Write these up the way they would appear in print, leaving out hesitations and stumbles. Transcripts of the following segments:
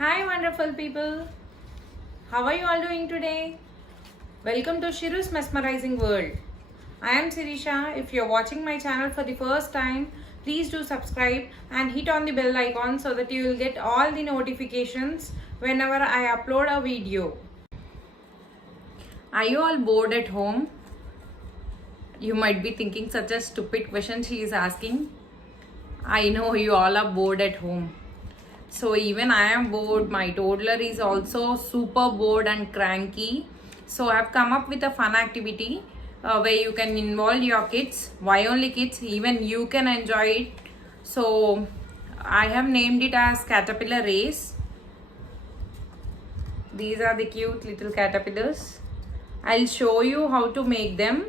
Hi, wonderful people. How are you all doing today? Welcome to Shiru's Mesmerizing World. I am Sirisha. If you're watching my channel for the first time, please do subscribe and hit on the bell icon so that you will get all the notifications whenever I upload a video. Are you all bored at home? You might be thinking such a stupid question she is asking. I know you all are bored at home. So even I am bored. My toddler is also super bored and cranky. So I've come up with a fun activity where you can involve your kids. Why only kids? Even you can enjoy it. So I have named it as Caterpillar Race. These are the cute little caterpillars. I'll show you how to make them.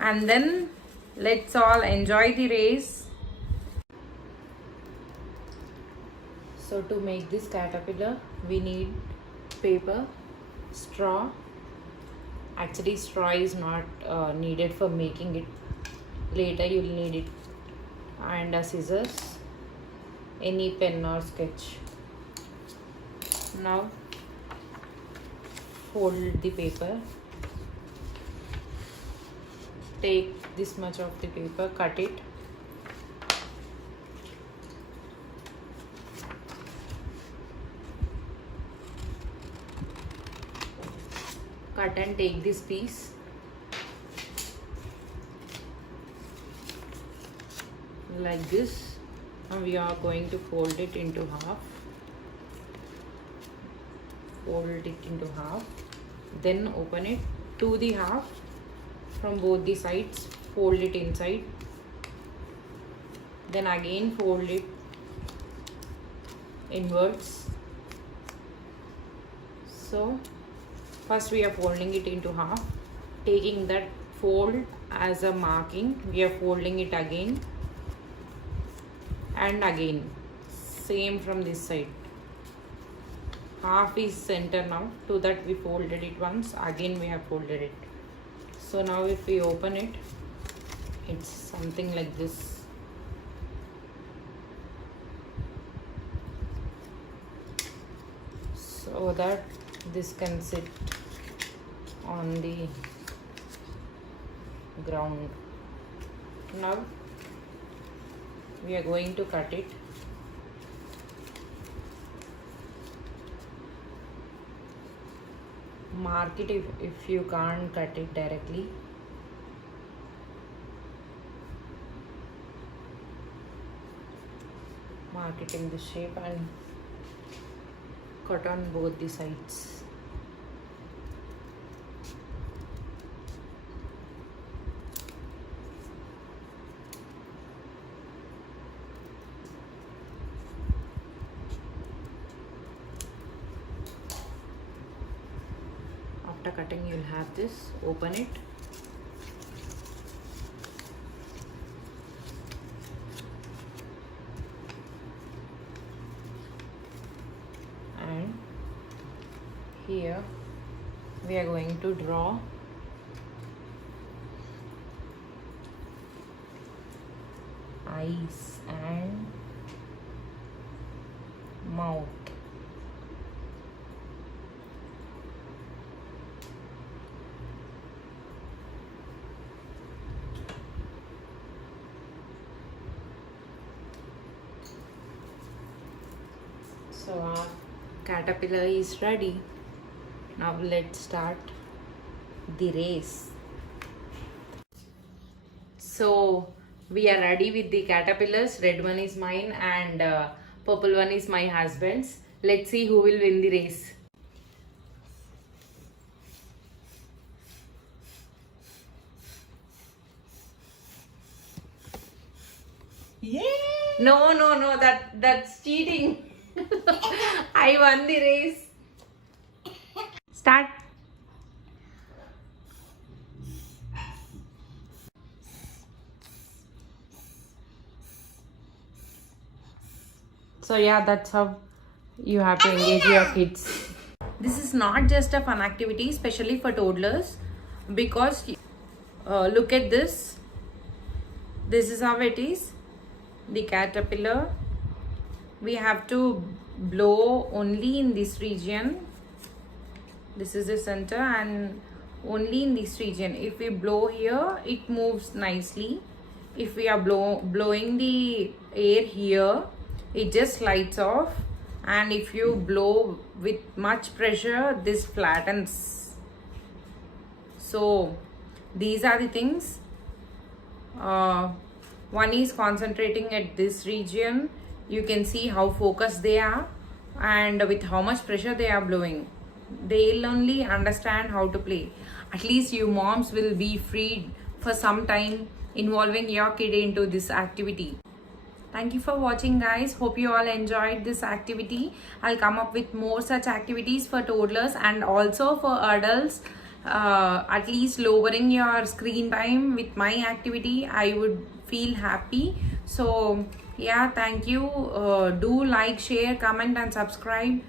And then let's all enjoy the race. So to make this caterpillar, we need paper, straw. Actually, straw is not needed for making it. Later you'll need it. And a scissors, any pen or sketch. Now fold the paper. Take this much of the paper, cut it. Cut and take this piece. Like this. And we are going to fold it into half. Fold it into half. Then open it to the half from both the sides. Fold it inside. Then again fold it inwards. So first we are folding it into half, taking that fold as a marking. We are folding it again and again, same from this side. Half is center now. To that we folded it once, again we have folded it. So now if we open it, it's something like this. So that this can sit on the ground. Now we are going to cut it. Mark it if you can't cut it directly. Mark it in this shape and cut on both the sides. After cutting, you'll have this. Open it. And here we are going to draw eyes and mouth. So our caterpillar is ready. Now let's start the race. So we are ready with the caterpillars. Red one is mine and purple one is my husband's. Let's see who will win the race. Yeah. No, that's cheating. I won the race. Start. So yeah, that's how you have to engage your kids. This is not just a fun activity, especially for toddlers, because look at this. This is how it is. The caterpillar. We have to blow only in this region. This is the center, and only in this region. If we blow here, it moves nicely. If we are blowing the air here, it just slides off. And if you blow with much pressure, this flattens. So these are the things. One is concentrating at this region. You can see how focused they are and with how much pressure they are blowing. They'll only understand how to play. At least you moms will be freed for some time involving your kid into this activity. Thank you for watching, guys. Hope you all enjoyed this activity. I'll come up with more such activities for toddlers and also for adults. At least lowering your screen time with my activity, I would feel happy. So yeah, thank you. Do like, share, comment and subscribe.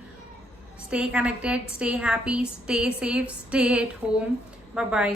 Stay connected, stay happy, stay safe, stay at home. Bye bye.